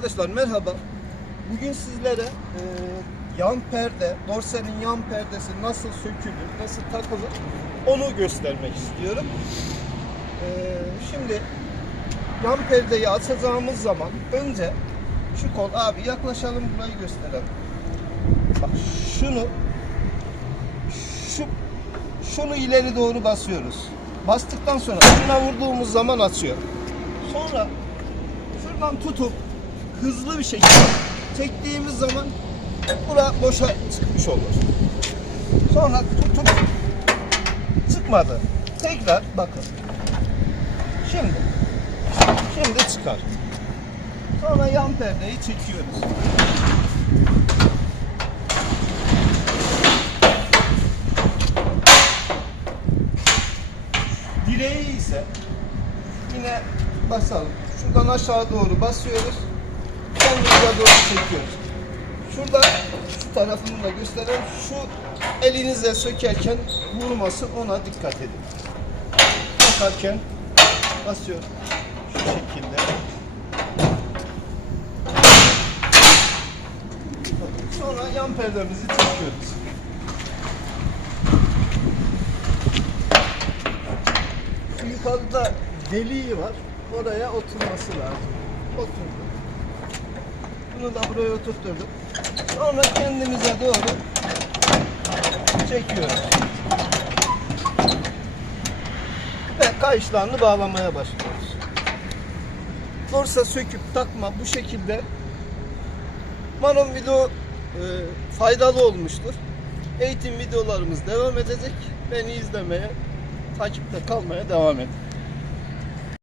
Arkadaşlar merhaba. Bugün sizlere e, yan perde, dorsenin yan perdesi nasıl sökülür, nasıl takılır onu göstermek istiyorum. E, şimdi yan perdeyi açacağımız zaman önce şu kol abi yaklaşalım burayı gösterelim. Bak şunu şu şunu ileri doğru basıyoruz. Bastıktan sonra şuna vurduğumuz zaman açıyor. Sonra şuradan tutup hızlı bir şekilde çektiğimiz zaman bura boşa çıkmış olur. Sonra tutup çıkmadı. Tekrar bakın. Şimdi şimdi çıkar. Sonra yan perdeyi çekiyoruz. Direği ise yine basalım. Şuradan aşağı doğru basıyoruz. Sonuna doğru çekiyoruz. Şurada şu tarafını da göstereyim. Şu elinizle sökerken vurması ona dikkat edin. Bakarken basıyorum. Şu şekilde. Sonra yan perdemizi çekiyoruz. Yukarıda deliği var. Oraya oturması lazım. Oturdu. Bunu da buraya oturtturduk. Sonra kendimize doğru çekiyoruz. Ve kayışlarını bağlamaya başlıyoruz. Dorsa söküp takma bu şekilde Umarım video e, faydalı olmuştur. Eğitim videolarımız devam edecek. Beni izlemeye, takipte kalmaya devam edin.